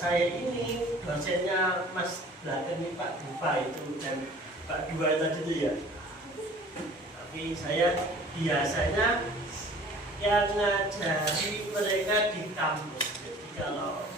saya ini dosennya Mas belakang ini Pak Dupa itu dan Pak Dua tadi itu ya. Tapi saya biasanya yang ngajari mereka di kampus. Jadi kalau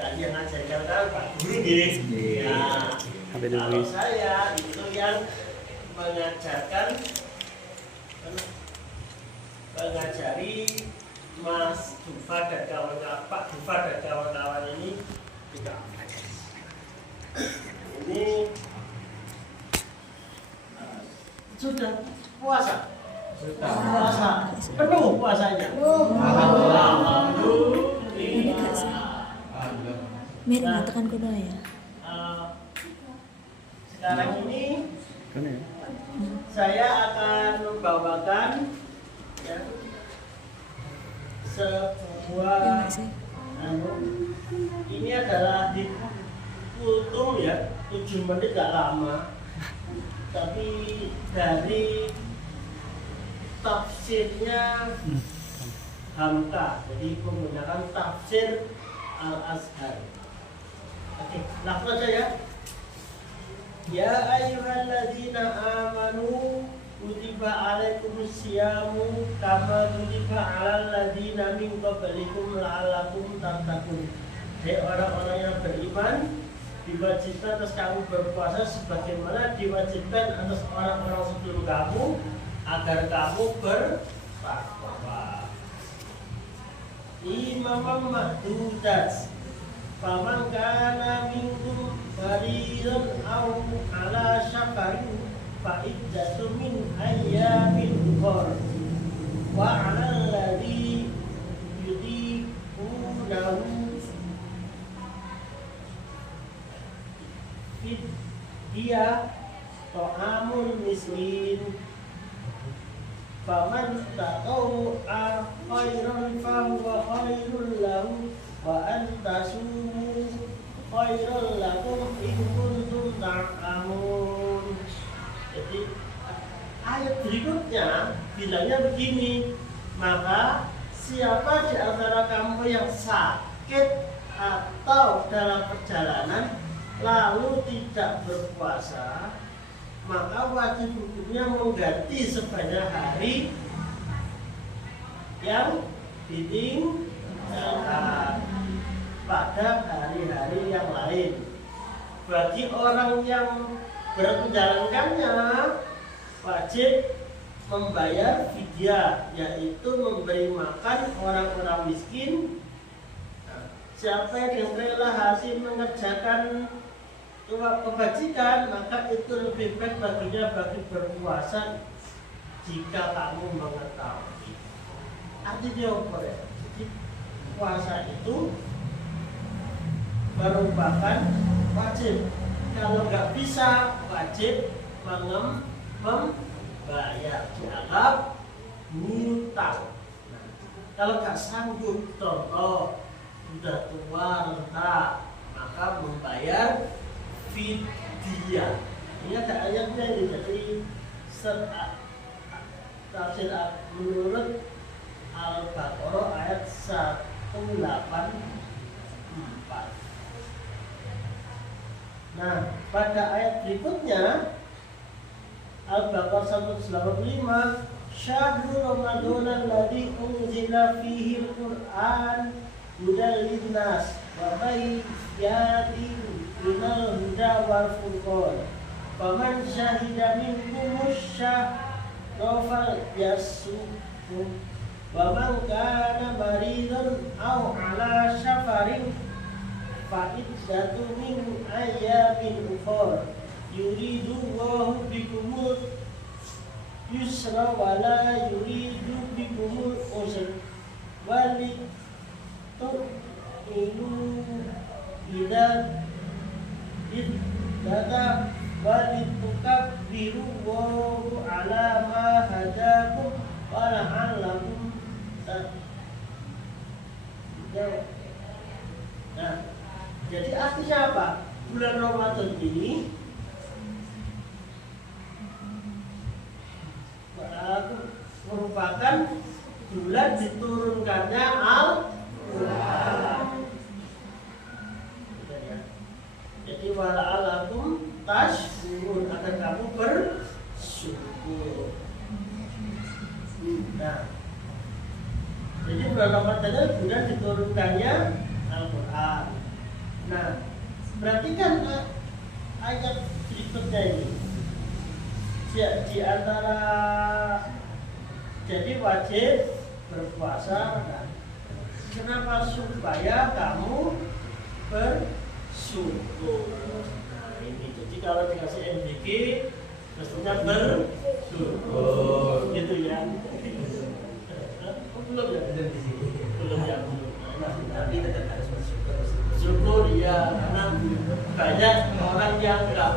yang ngajarkan kan Pak Guru nih. Ya, kalau saya itu yang mengajari Mas Dufa dan kawan-kawan, Pak Dufa dan kawan-kawan ini juga. Ini sudah puasa. Puasa penuh puasanya. Mir mengatakan kuda ya. Sekarang ini saya akan membawakan ya, sebuah ini adalah di kultum ya, 7 menit gak lama, tapi dari tafsirnya Hamka, jadi menggunakan tafsir Al-Azhar. Oke, langsung aja ya. Ya ayyuhalladzina amanu kutiba alaikumus syiyamu kama kutiba alal ladzina min qablikum la'allakum tattaqun. Hai orang-orang yang beriman, diwajibkan atas kamu berpuasa sebagaimana diwajibkan atas orang-orang sebelum kamu agar kamu bertakwa. Imamam ma'dudat faman kana minkum maridan aw ala safarin fa iddatu min ayyamin ukhra wa 'alal ladzi yutiqunahu fidyah ta'amul miskin faman tatawwa'a khairan fahuwa khairul lahu wa antasumu khairul lakum in kuntum ta'lamun. Jadi ayat berikutnya bilangnya begini, maka siapa di antara kamu yang sakit atau dalam perjalanan lalu tidak berpuasa, maka wajib hukumnya mengganti sebanyak hari yang ditinggalkan pada hari-hari yang lain. Bagi orang yang menjalankannya wajib membayar fidyah, yaitu memberi makan orang-orang miskin. Siapa yang rela hasil mengerjakan kebajikan, maka itu lebih baik baginya bagi berpuasa jika kamu mengetahui. Artinya apa ya? Jadi puasa itu merupakan wajib. Kalau nggak bisa wajib membayar, dianggap ngutang. Nah, kalau nggak sanggup, contoh sudah tua renta, maka membayar fidyah. Ini ada ayatnya ini, jadi tafsir menurut Al-Baqarah ayat 184. Nah, pada ayat berikutnya Al-Baqarah 185, Syahrul Ramadan alladzi unzila fihi al-Qur'an hudal linnas wa bayyinatin minal huda wal furqan. Faman syahida minkum syahra falyasumhu wa man kana maridan aw ala safarin fa iddatu min ayyamin ukhra yuridu Allahu bikumul yusra wa la yuridu bikumul usra walitukmilu iddata walitukabbiru Allahu ala ma hadakum wa la'allakum tattaqun. Nah, jadi artinya apa? Bulan Ramadan ini merupakan bulan diturunkannya Al-Quran. Nah, berarti kan ayat berikutnya ini di antara jadi wajib berpuasa. Nah, kenapa? Supaya kamu bersyukur. Nah ini, jadi kalau dikasih MBG mestinya bersyukur gitu ya. Belum ya? Belum ya, belum. Tapi tetap harus bersyukur. Syukur ya, karena banyak orang yang enggak.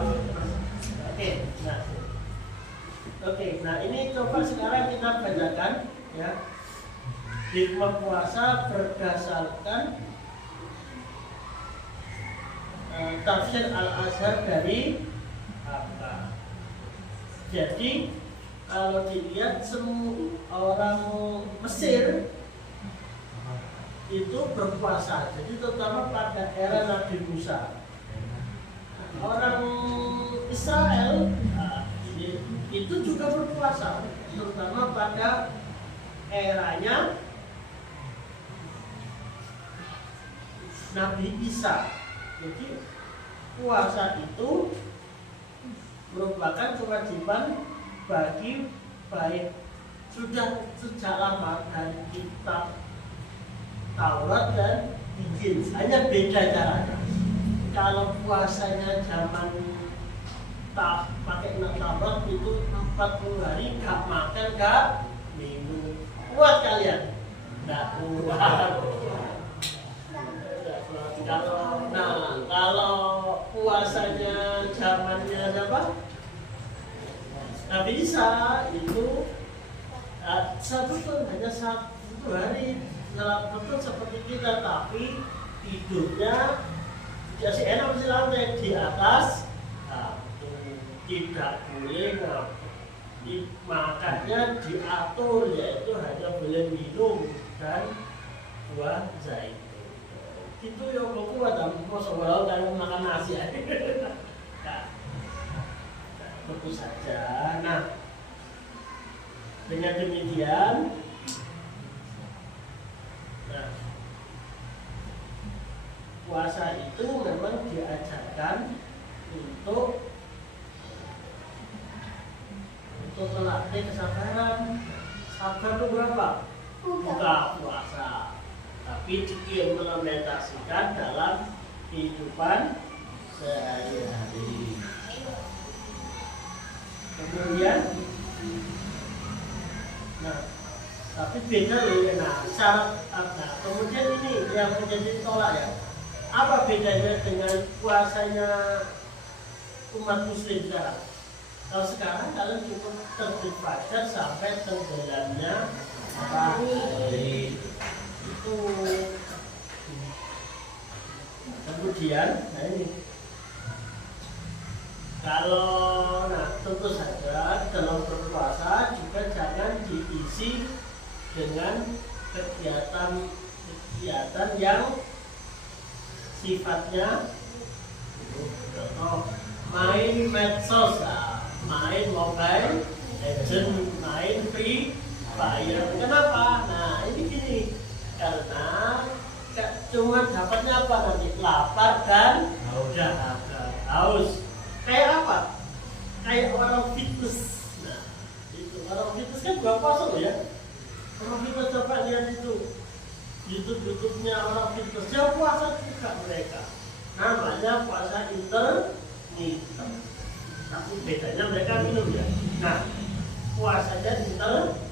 Oke, nah ini coba sekarang kita bacakan ya. Hikmah puasa berdasarkan tafsir Al-Azhar dari apa? Jadi kalau dilihat semua orang Mesir itu berpuasa, jadi terutama pada era Nabi Musa. Orang Israel itu juga berpuasa, terutama pada eranya Nabi Isa. Jadi puasa itu merupakan kewajiban bagi baik sudah sejak lama dari kitab Taurat dan Injil, hanya beda caranya. Kalau puasanya zaman tak pakai Taurat itu 40 hari gak makan gak minum. Kuat kalian? Gak kuat. Kalau puasanya zamannya siapa? Nabi Isa itu satu pun hanya 1 hari betul seperti kita, tapi tidurnya masih enak, masih lantai di atas, tidak boleh makannya diatur, yaitu hanya boleh minum dan buah zaitun. Itu yang kuat, mau seolah kayak makan nasi aja. Nah, tentu saja. Nah, dengan demikian, nah, puasa itu memang diajarkan untuk melatih kesabaran. Sabar itu berapa? Buka puasa, tapi diimplementasikan dalam kehidupan sehari-hari. Kemudian, nah, tapi beda loh ya. Nah, syarat apa? Kemudian ini yang menjadi tolak ya. Apa bedanya dengan puasanya umat Muslim sekarang? Kalau sekarang kalian cukup terbit fajar sampai tenggelamnya matahari itu. Kemudian, nah ini, kalau tentu saja dalam berpuasa juga jangan diisi dengan kegiatan yang sifatnya main medsos, main mobile legend, main free fire. Kenapa? Nah ini gini, karena cuma dapatnya apa nanti? Lapar dan haus. Kayak apa? Kayak orang fitness. Nah, itu orang fitness kan juga puasa loh ya. Orang fitness coba lihat itu YouTube-nya orang fitness, dia puasa juga mereka. Namanya puasa intermittent. Tapi bedanya mereka minum ya. Nah, puasanya intermittent.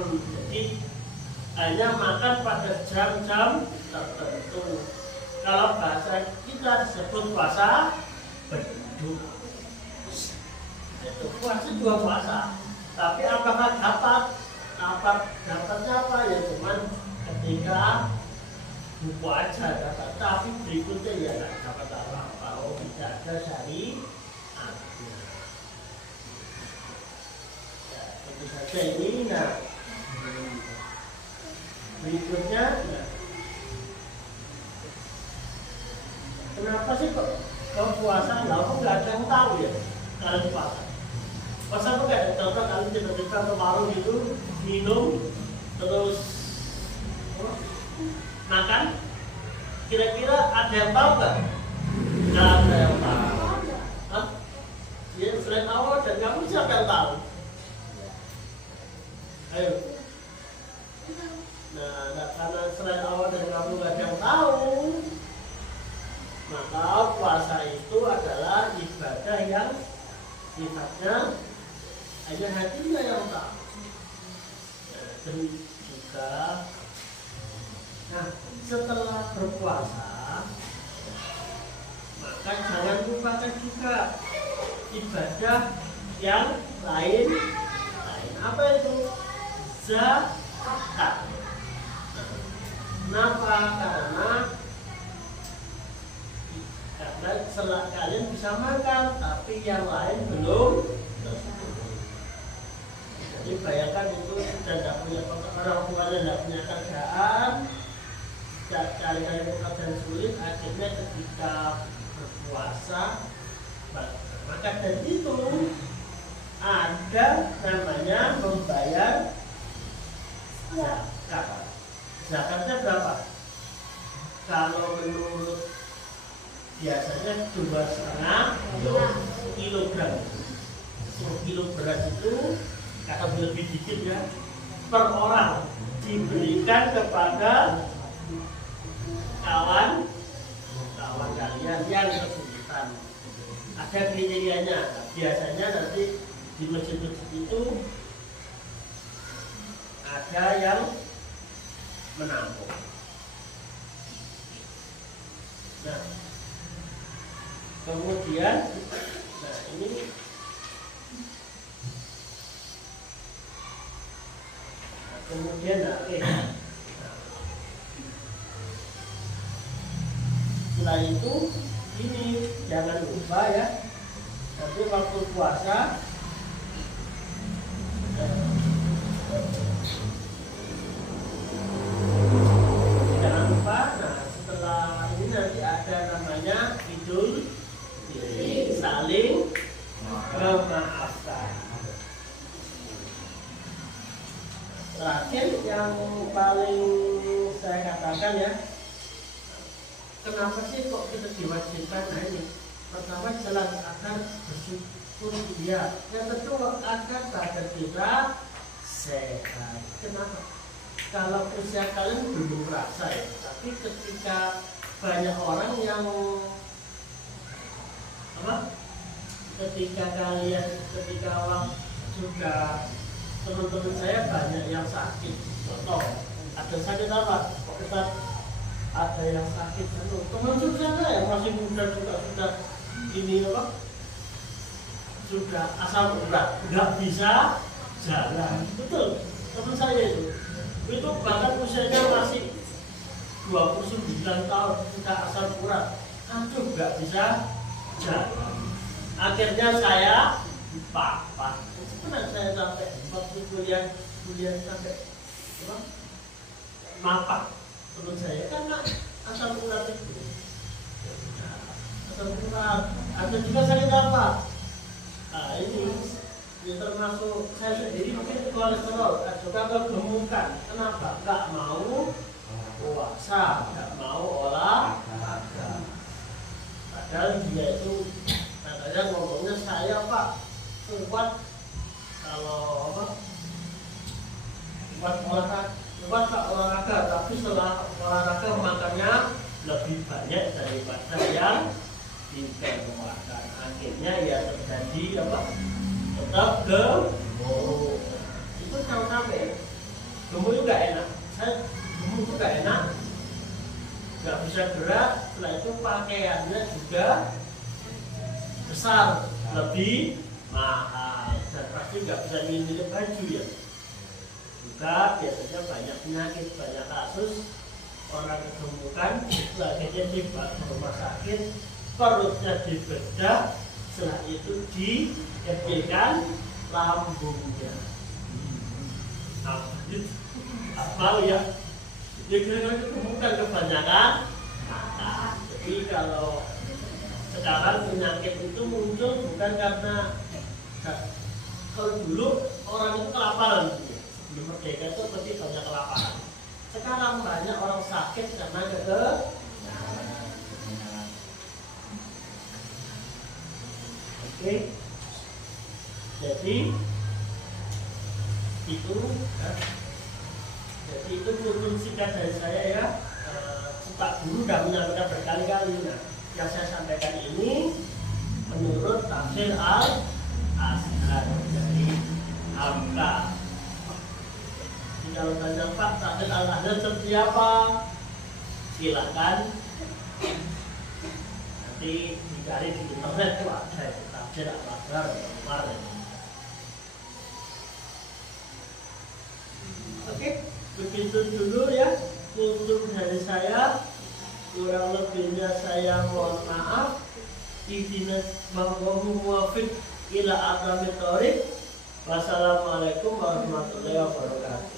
Jadi hanya makan pada jam-jam tertentu. Kalau bahasa kita disebut puasa beduk. Itu puasa juga puasa. Tapi apakah dapatnya apa ya? Cuman ketika buku aja dapat, tapi berikutnya ya nggak dapat apa-apa. Oh, tidak ada syariatnya. Ya, tentu saja ini. Nah, berikutnya, nah, kenapa sih kok puasa? Lah kok nggak ada yang tahu ya kalian puasa? Puasa kok nggak ada contoh kalian tiba-tiba ke warung gitu minum terus makan, Kira-kira ada yang tahu nggak? Nggak ada yang tahu. Hah? Ya, selain Allah dan kamu siapa yang tahu? Ayo. Nah, karena selain Allah dan kamu nggak ada yang tahu, maka puasa itu adalah ibadah yang sifatnya hanya hatinya yang tahu. Nah, dan juga, nah setelah berpuasa, maka jangan lupakan juga ibadah yang lain. Apa itu? Zakat. Kenapa? Karena setelah kalian bisa makan, tapi yang lain belum. Jadi bayangkan itu sudah tidak punya orang tuanya, tidak punya kerjaan, cari-cari pekerjaan sulit, akhirnya ketika berpuasa, maka dari itu ada namanya membayar zakat. Zakatnya berapa? Kalau menurut biasanya 2,5 kilogram. 10 kilo beras itu kata lebih dikit ya, per orang diberikan kepada kawan kalian yang kesulitan. Ada kriterianya. Biasanya nanti di masjid-masjid itu ada yang menampung. Nah, kemudian, nah ini kemudian setelah itu ini jangan lupa ya, nanti waktu puasa jangan lupa. Nah setelah ini nanti ada namanya Idul Fitri, saling memaafkan. Terakhir yang paling saya katakan ya, kenapa sih kok kita diwajibkan? Nah ini pertama jelas akan bersyukur dia, yang kedua akan badan kita sehat. Kenapa? Kalau usia kalian belum merasa ya, tapi ketika banyak orang yang ketika orang juga teman-teman saya banyak yang sakit. Contoh, ada sakit apa? Kok kita ada yang sakit? Teman saya yang masih muda juga sudah ini sudah asam urat, nggak bisa jalan. Betul, teman saya itu bahkan usianya masih 29 tahun sudah asam urat, nggak bisa jalan. Akhirnya saya papa. Pernah saya sampai waktu kuliah sampai mapak teman saya karena asam urat itu. Asam urat. Ada juga sakit apa? Nah ini termasuk saya sendiri mungkin kolesterol, juga kegemukan. Kenapa? Nggak mau puasa, nggak mau olahraga. Padahal dia itu katanya ngomongnya saya Pak kuat kalau kuat olahraga, tapi setelah olahraga makannya lebih banyak daripada yang tidak makan. Akhirnya ya terjadi tetap gemuk. Itu kalau sampai gemuk juga enak. Saya gemuk juga enak, nggak bisa gerak. Setelah itu pakaiannya juga besar, lebih mahal, dan pasti nggak bisa milih baju ya. Juga biasanya banyak penyakit, banyak kasus orang kegemukan, itu akhirnya dibawa ke rumah sakit, perutnya dibedah, setelah itu dikecilkan lambungnya. Nah, apa ya? Dia kira-kira kegemukan kebanyakan makan. Jadi kalau sekarang penyakit itu muncul bukan karena kalau dulu orang itu kelaparan, sebelum merdeka itu pasti banyak kelaparan. Sekarang banyak orang sakit karena kegemukan. Oke. Jadi itu ya. Jadi itu mungkin singkat dari saya ya. Pak Guru sudah menyampaikan berkali-kali. Nah, yang saya sampaikan ini menurut tafsir Al-Azhar dari Hamka. Kalau tanya Pak, tafsir Al-Azhar seperti apa? Silakan nanti dicari di internet tuh ada tafsir Al-Azhar kemarin. Oke, begitu dulu ya untuk dari saya. Kurang lebihnya saya mohon maaf. Ihdinas wallahu muwaffiq ila aqwamit thoriq. Wassalamualaikum warahmatullahi wabarakatuh.